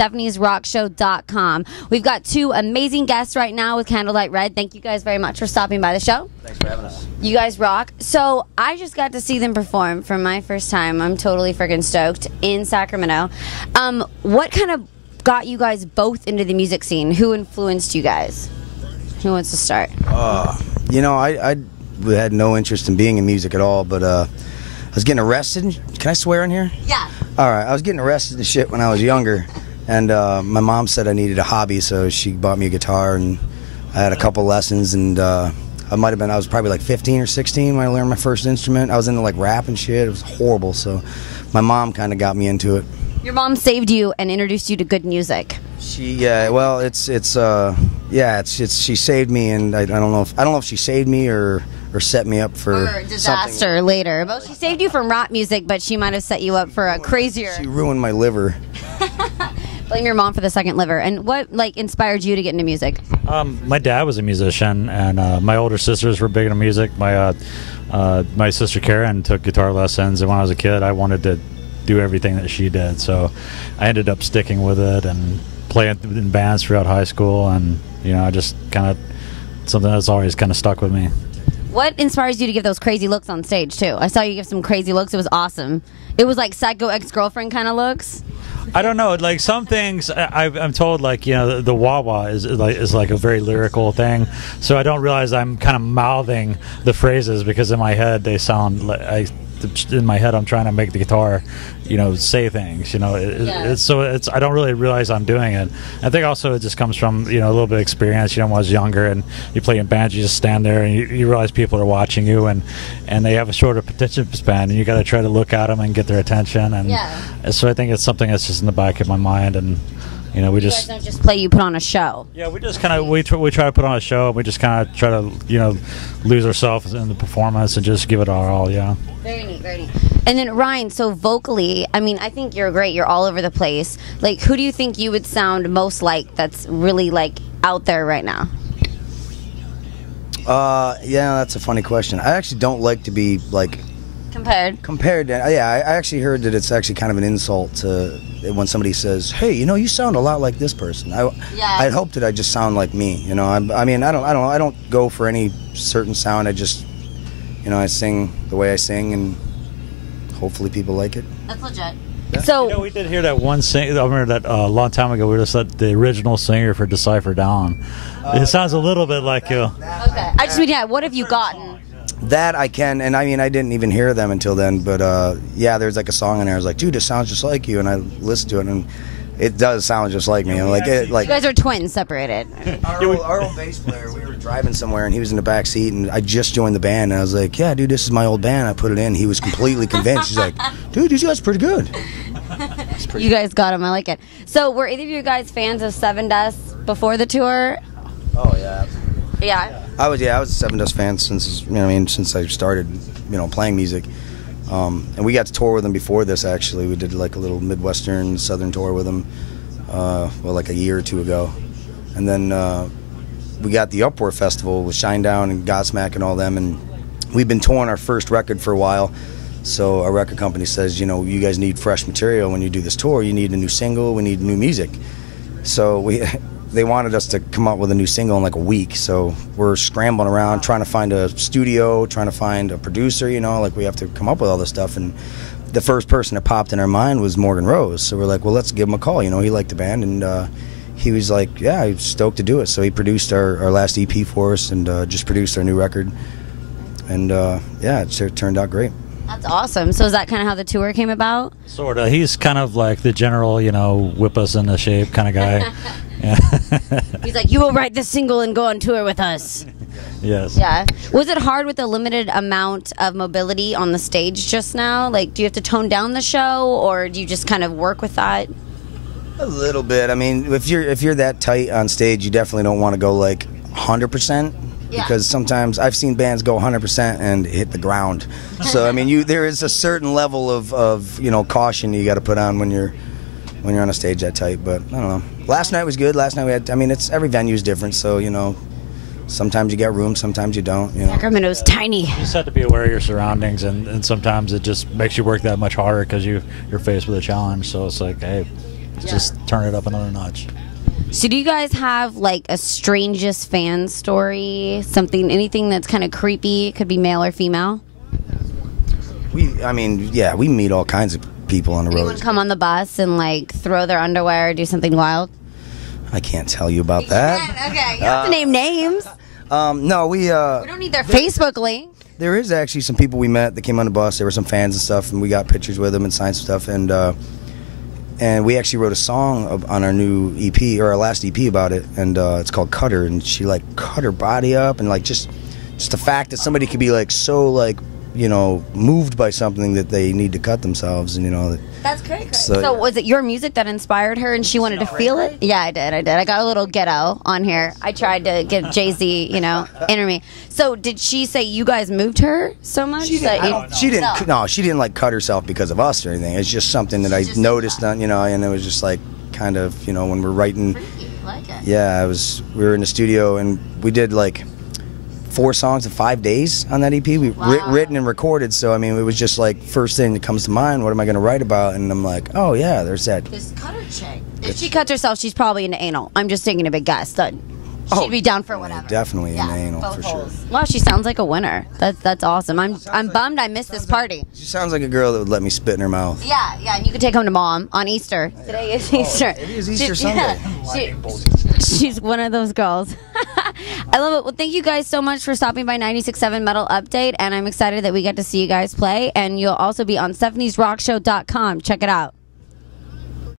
StefaniesRockShow.com. We've got two amazing guests right now with Candlelight Red. Thank you guys very much for stopping by the show. Thanks for having us. You guys rock. So I just got to see them perform for my first time. I'm totally freaking stoked in Sacramento. What kind of got you guys both into the music scene? Who influenced you guys? Who wants to start? You know, I had no interest in being in music at all, but I was getting arrested. Can I swear in here? Yeah. All right, I was getting arrested and shit when I was younger, and my mom said I needed a hobby, so she bought me a guitar, and I had a couple lessons, and I was probably like 15 or 16 when I learned my first instrument. I was into like rap and shit. It was horrible, so my mom kind of got me into it. Your mom saved you and introduced you to good music. She she saved me, and I don't know if she saved me or set me up for disaster later. Well, she saved you from rap music, but she might have set you up for a crazier. She ruined my liver. Blame your mom for the second liver. And what inspired you to get into music? My dad was a musician, and my older sisters were big into music. My sister Karen took guitar lessons, and when I was a kid, I wanted to do everything that she did. So I ended up sticking with it and playing in bands throughout high school, and I just kind of something that's always kind of stuck with me. What inspires you to give those crazy looks on stage too? I saw you give some crazy looks. It was awesome. It was like psycho ex-girlfriend kind of looks. I don't know. Like some things, I'm told the wah-wah is like a very lyrical thing. So I don't realize I'm kind of mouthing the phrases because in my head they sound like in my head I'm trying to make the guitar, say things. I don't really realize I'm doing it. I think also it just comes from a little bit of experience. When I was younger and you play in bands, you just stand there and you realize people are watching you and they have a shorter attention span and you got to try to look at them and get their attention. And so I think it's something that's just in the back of my mind. And we you just guys don't just play. You put on a show. Yeah, we just kind of we try to put on a show. And we just kind of try to lose ourselves in the performance and just give it our all. Yeah. Very neat, very neat. And then Ryan, so vocally, I think you're great. You're all over the place. Like, who do you think you would sound most like that's really out there right now? Yeah, that's a funny question. I actually don't like to be compared to, I actually heard that it's actually kind of an insult to when somebody says, hey, you sound a lot like this person. I'd hope that I just sound like me. I don't go for any certain sound. I just I sing the way I sing, and hopefully people like it. That's legit. Yeah. So we did hear that one sing. I remember that a long time ago. We just let the original singer for Decipher Down. It sounds a little bit like you. Okay. I just mean, what have you gotten? That I can, and I didn't even hear them until then. But there's like a song in there. I was like, dude, it sounds just like you. And I listened to it, and it does sound just like me. You guys are twins, separated. Our old bass player, we were driving somewhere, and he was in the back seat, and I just joined the band, and I was like, yeah, dude, this is my old band. I put it in. He was completely convinced. He's like, dude, these guys are pretty good. You guys got him. I like it. So were either of you guys fans of Seven Dust before the tour? Oh, yeah. Yeah? I was a Seven Dust fan since I started, playing music. And we got to tour with them before this, actually. We did like a little Midwestern Southern tour with them, like a year or two ago. And then we got the Upward Festival with Shinedown and Godsmack and all them, and we've been touring our first record for a while. So our record company says, you guys need fresh material when you do this tour. You need a new single. We need new music. So they wanted us to come up with a new single in like a week. So we're scrambling around trying to find a studio, trying to find a producer, we have to come up with all this stuff. And the first person that popped in our mind was Morgan Rose. So we're like, well, let's give him a call. He liked the band, and he was like, yeah, he's stoked to do it. So he produced our last EP for us and just produced our new record. And it turned out great. That's awesome. So is that kind of how the tour came about? Sort of. He's kind of like the general, whip us into shape kind of guy. Yeah. He's like, you will write this single and go on tour with us. Yes. Yeah. Was it hard with the limited amount of mobility on the stage just now? Like, do you have to tone down the show, or do you just kind of work with that? A little bit. I mean, if you're that tight on stage, you definitely don't want to go like 100%. Yeah. Because sometimes I've seen bands go 100% and hit the ground. So I mean, there is a certain level of caution you got to put on when you're on a stage that tight. But I don't know. Last night was good. Last night we had. I mean, every venue's different. So sometimes you get room, sometimes you don't. Sacramento's tiny. You just have to be aware of your surroundings, and sometimes it just makes you work that much harder because you're faced with a challenge. So it's like, hey, just turn it up another notch. So do you guys have like a strangest fan story? Anything that's kind of creepy? It could be male or female. We meet all kinds of people on the Anyone road. come on the bus and like throw their underwear or do something wild? I can't tell you about that. Okay, you don't have to name names. No, We don't need their Facebook link. there is actually some people we met that came on the bus. There were some fans and stuff, and we got pictures with them and signed some stuff. And we actually wrote a song on our new EP, or our last EP, about it, and it's called Cutter. And she like cut her body up, and like just the fact that somebody could be like so like, you know, moved by something that they need to cut themselves, and you know. That's great. So, So was it your music that inspired her and she wanted to feel it? Yeah, I did. I got a little ghetto on here. I tried to get Jay-Z, you know, enter me. So did she say you guys moved her so much? She didn't like cut herself because of us or anything. It's just something that I noticed on, you know, and it was just like kind of, you know, when we're writing. Freaky. I like it. Yeah, we were in the studio and we did like 4 songs in 5 days on that EP. We written and recorded, so I mean, it was just like first thing that comes to mind. What am I going to write about? And I'm like, oh yeah, there's that. This cutter chick. If she cuts herself, she's probably into anal. I'm just taking a big guess. She'd be down for whatever. Definitely in anal both for holes. sure. Wow, she sounds like a winner. That's awesome. I'm bummed I missed this party. She sounds like a girl that would let me spit in her mouth. Yeah, and you can take home to mom on Easter. Today is Easter. It is Easter Sunday. She's one of those girls. I love it. Well, thank you guys so much for stopping by 96.7 Metal Update, and I'm excited that we get to see you guys play, and you'll also be on StefaniesRockShow.com. Check it out.